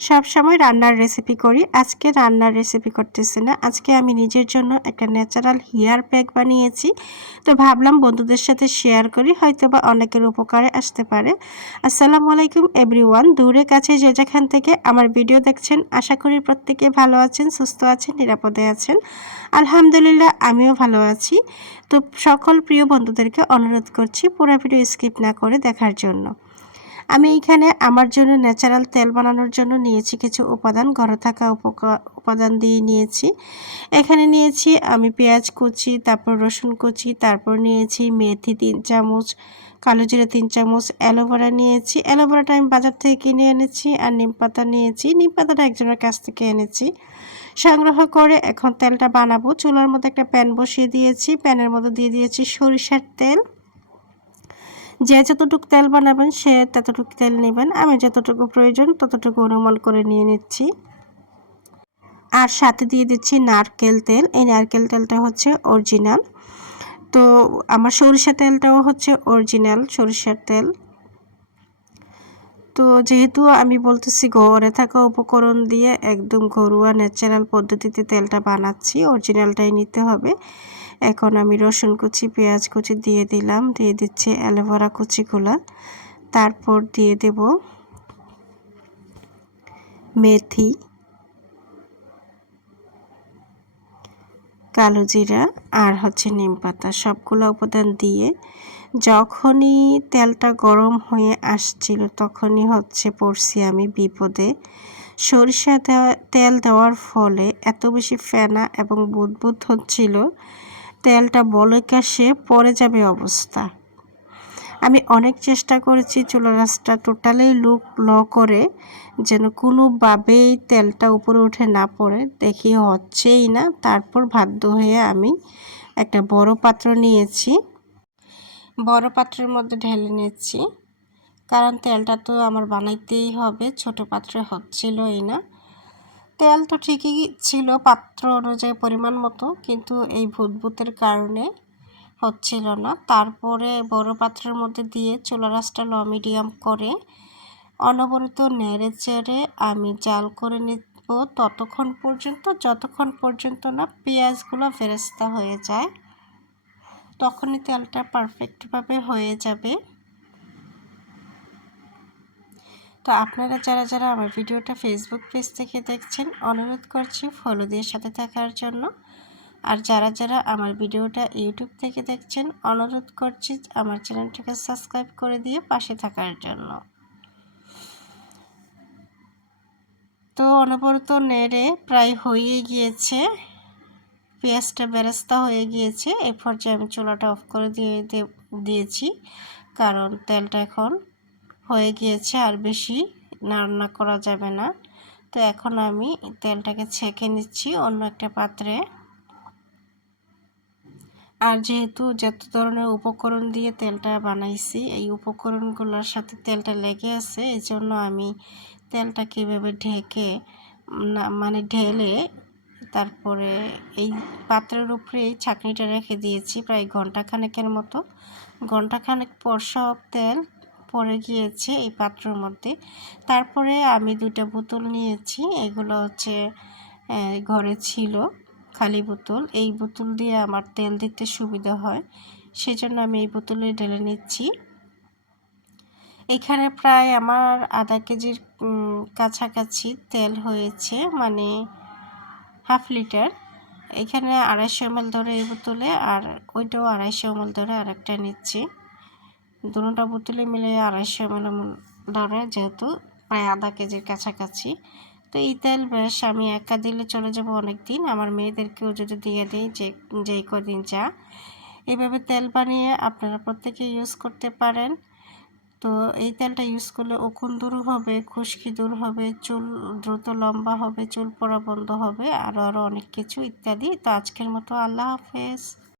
সব সময় রান্নার রেসিপি করি। আজকে রান্নার রেসিপি করতেছি না। আজকে আমি নিজের জন্য একটা ন্যাচারাল হেয়ার প্যাক বানিয়েছি। তো ভাবলাম বন্ধুদের সাথে শেয়ার করি হয়তো বা অনেকের উপকারে আসতে পারে। আসসালামু আলাইকুম এভরিওয়ান দূরে কাছে যে যেখান থেকে আমার ভিডিও দেখছেন, আশা করি প্রত্যেকে ভালো আছেন, সুস্থ আছেন, নিরাপদে আছেন। আলহামদুলিল্লাহ, আমিও ভালো আছি। তো সকল প্রিয় বন্ধুদেরকে অনুরোধ করছি পুরো ভিডিও স্কিপ না করে দেখার জন্য। আমি এইখানে আমার জন্য ন্যাচারাল তেল বানানোর জন্য নিয়েছি কিছু উপাদান, ঘরে থাকা উপাদান দিয়ে নিয়েছি। এখানে নিয়েছি আমি পেঁয়াজ কুচি, তারপর রসুন কুচি, তারপর নিয়েছি মেথি তিন চামচ, কালো জিরা তিন চামচ, অ্যালোভেরা নিয়েছি। অ্যালোভেরাটা আমি বাজার থেকে কিনে এনেছি আর নিম পাতা নিয়েছি। নিম পাতাটা একজনের কাছ থেকে এনেছি। সংগ্রহ করে এখন তেলটা বানাবো। চুলার মধ্যে একটা প্যান বসিয়ে দিয়েছি। প্যানের মধ্যে দিয়ে দিয়েছি সরিষার তেল। যে যতটুকু তেল বানাবেন, সে ততটুকু তেল নেবেন। আমি যতটুকু প্রয়োজন, ততটুকু অনুমান করে নিয়ে নিচ্ছি। আর সাথে দিয়ে দিচ্ছি নারকেল তেল। এই নারকেল তেলটা হচ্ছে অরিজিনাল। তো আমার সরিষা তেলটাও হচ্ছে অরিজিনাল, সরিষার তেল। তো যেহেতু আমি বলতেছি ঘরে থাকা উপকরণ দিয়ে একদম ঘরোয়া ন্যাচারাল পদ্ধতিতে তেলটা বানাচ্ছি, অরিজিনালটাই নিতে হবে। এখন আমি রসুন কুচি, পেঁয়াজ কুচি দিয়ে দিলাম। দিয়ে দিচ্ছি অ্যালোভেরা কুচিগুলো। তারপর দিয়ে দেব মেথি, কালো জিরা আর হচ্ছে নিম পাতা। সবগুলো উপাদান দিয়ে যখনই তেলটা গরম হয়ে আসছিল তখনই হচ্ছে পড়ছি আমি বিপদে। সরিষা তেল দেওয়ার ফলে এত বেশি ফেনা এবং বুদবুদ হচ্ছিল তেলটা বলে কাশে পড়ে যাবে অবস্থা। আমি অনেক চেষ্টা করেছি চুলা রাসটা টোটালি লুক ল করে যেন কোনোভাবেই তেলটা উপরে উঠে না পড়ে। দেখি হচ্ছেই না। তারপর বাধ্য হয়ে আমি একটা বড় পাত্র নিয়েছি। বড় পাত্রের মধ্যে ঢেলে নিচ্ছি। কারণ তেলটা তো আমার বানাইতেই হবে। ছোট পাত্রে হচ্ছিলই না। তেল তো ঠিকই ছিল পাত্র অনুযায়ী পরিমাণ মতো, কিন্তু এই ভূতভূতের কারণে হচ্ছিল না। তারপরে বড় পাত্রের মধ্যে দিয়ে চুলা রাসটা ল মিডিয়াম করে অনবরত নেড়ে চেড়ে আমি জাল করে নিব। ততক্ষণ পর্যন্ত, যতক্ষণ পর্যন্ত না পেঁয়াজগুলো ফেরস্তা হয়ে যায়, তখনই তেলটা পারফেক্টভাবে হয়ে যাবে। তো আপনারা যারা যারা আমার ভিডিওটা ফেসবুক পেজ থেকে দেখছেন, অনুরোধ করছি ফলো দিয়ে সাথে থাকার জন্য। আর যারা যারা আমার ভিডিওটা ইউটিউব থেকে দেখছেন, অনুরোধ করছি আমার চ্যানেলটাকে সাবস্ক্রাইব করে দিয়ে পাশে থাকার জন্য। তো অনবরত নেড়ে প্রায় হয়ে গিয়েছে। পেঁয়াজটা বেরেস্তা হয়ে গিয়েছে। এই পর্যায়ে আমি চুলাটা অফ করে দিয়ে দিয়েছি। কারণ তেলটা এখন হয়ে গিয়েছে, আর বেশি রান্না করা যাবে না। তো এখন আমি তেলটাকে ছেঁকে নিচ্ছি অন্য একটা পাত্রে। আর যেহেতু যত ধরনের উপকরণ দিয়ে তেলটা বানাইছি, এই উপকরণগুলোর সাথে তেলটা লেগে আছে, এই জন্য আমি তেলটা কীভাবে ঢেকে মানে ঢেলে তারপরে এই পাত্রের উপরে এই ছাঁকনিটা রেখে দিয়েছি প্রায় ঘন্টাখানেকের মতো। ঘন্টাখানেক পর সব তেল পড়ে গিয়েছে এই পাত্রের মধ্যে। তারপরে আমি দুটা বোতল নিয়েছি, এগুলো হচ্ছে ঘরে ছিল খালি বোতল। এই বোতল দিয়ে আমার তেল দিতে সুবিধা হয়, সেজন্য আমি এই বোতলে ঢেলে নিচ্ছি। এখানে প্রায় আমার আধা কেজির কাছাকাছি তেল হয়েছে মানে হাফ লিটার। এখানে আড়াইশো এমএল ধরে এই বোতলে, আর ওইটাও আড়াইশো এমএল ধরে আরেকটা নিচ্ছি। দুটা বোতলে মিলে আড়াইশো এমএল ধরে যেহেতু প্রায় আধা কেজির কাছাকাছি। তো এই তেল বেশ, আমি একা দিলে চলে যাব অনেক দিন আমার মেয়েদেরকেও যদি দিয়ে দিই যে, যেই কদিন যা। এইভাবে তেল বানিয়ে আপনারা প্রত্যেকে ইউজ করতে পারেন। তো এই তেলটা ইউজ করলে ওখুন দূর হবে, খুশকি দূর হবে, চুল দ্রুত লম্বা হবে, চুল পড়া বন্ধ হবে আরও আরও অনেক কিছু ইত্যাদি। তো আজকের মতো আল্লাহ হাফেজ।